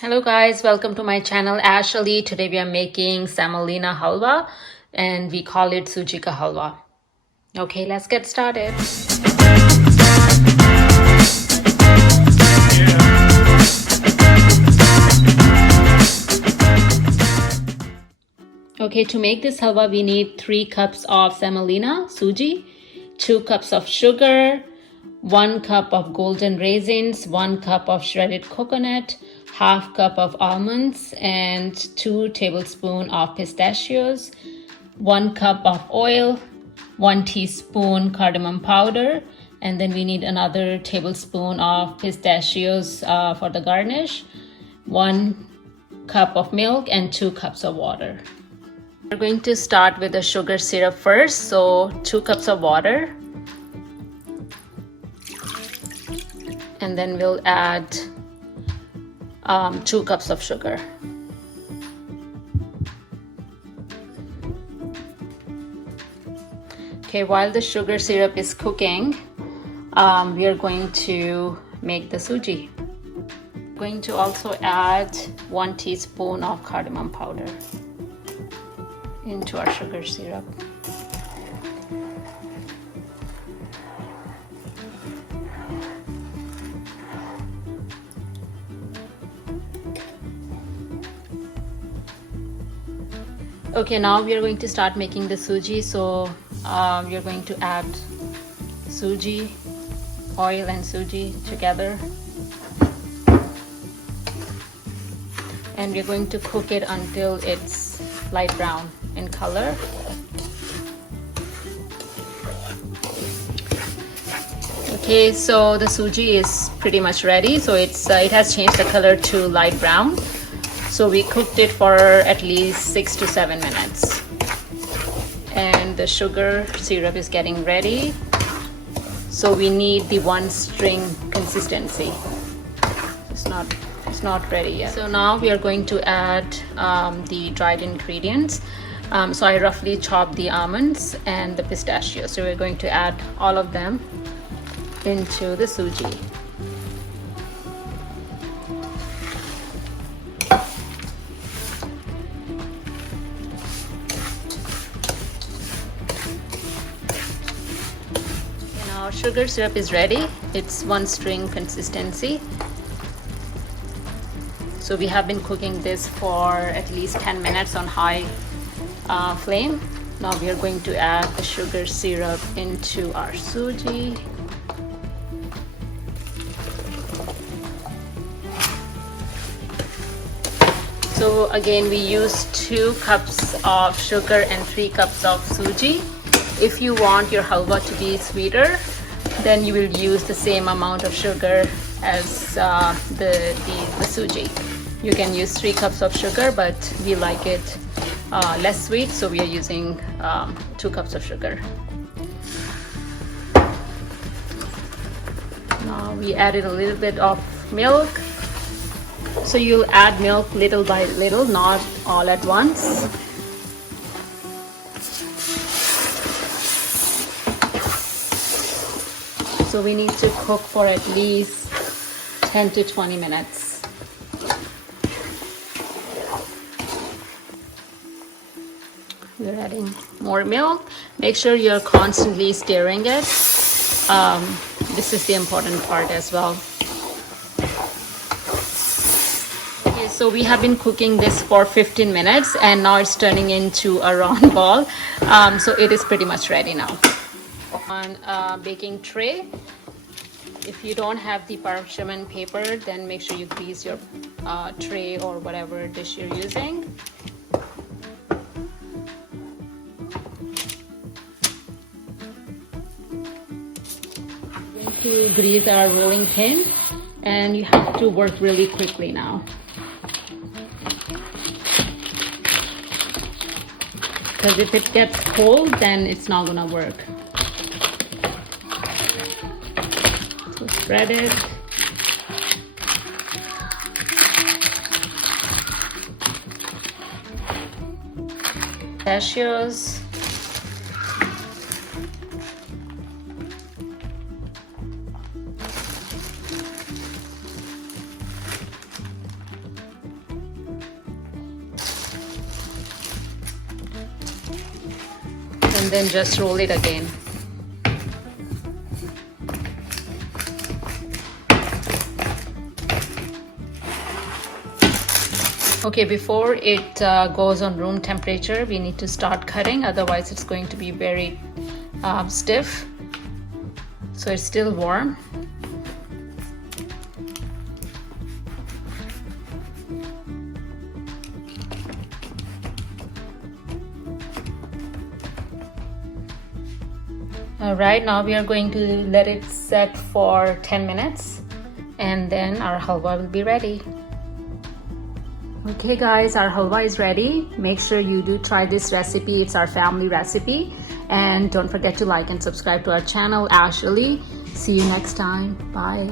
Hello guys, welcome to my channel. Actually, today we are making Semolina Halwa and we call it Suji Halwa. Okay, let's get started. Okay, to make this halwa, we need 3 cups of semolina, suji, 2 cups of sugar, 1 cup of golden raisins, 1 cup of shredded coconut, half cup of almonds, and 2 tablespoons of pistachios, 1 cup of oil, 1 teaspoon cardamom powder, and then we need another tablespoon of pistachios for the garnish, 1 cup of milk, and 2 cups of water. We're going to start with the sugar syrup first. So 2 cups of water, and then we'll add 2 cups of sugar. Okay, while the sugar syrup is cooking, we are going to make the suji. We're going to also add 1 teaspoon of cardamom powder into our sugar syrup. Okay, now we are going to start making the suji. So we are going to add suji, oil and suji together, and we're going to cook it until it's light brown in color. Okay, so the suji is pretty much ready. So it has changed the color to light brown. So we cooked it for at least 6 to 7 minutes, and the sugar syrup is getting ready. So we need the 1 string consistency. It's not ready yet. So now we are going to add the dried ingredients. So I roughly chopped the almonds and the pistachios. So we're going to add all of them into the suji. And our sugar syrup is ready. It's 1 string consistency. So we have been cooking this for at least 10 minutes on high flame. Now we are going to add the sugar syrup into our suji. So again, we use 2 cups of sugar and 3 cups of suji. If you want your halwa to be sweeter, then you will use the same amount of sugar as the suji. You can use 3 cups of sugar, but we like it less sweet, so we are using 2 cups of sugar. Now we added a little bit of milk. So you'll add milk little by little, not all at once. So we need to cook for at least 10 to 20 minutes. We're adding more milk. Make sure you're constantly stirring it. This is the important part as well. Okay, so we have been cooking this for 15 minutes and now it's turning into a round ball. So it is pretty much ready now. On a baking tray, if you don't have the parchment paper, then make sure you grease your tray or whatever dish you're using. To grease our rolling pin, and you have to work really quickly now, because if it gets cold then it's not gonna work. So spread it. Pistachios. and then just roll it again. Okay, before it goes on room temperature, we need to start cutting, otherwise it's going to be very stiff. So it's still warm. Alright, now we are going to let it set for 10 minutes and then our halwa will be ready. Okay guys, our halwa is ready. Make sure you do try this recipe. It's our family recipe. And don't forget to like and subscribe to our channel, Ashley. See you next time. Bye.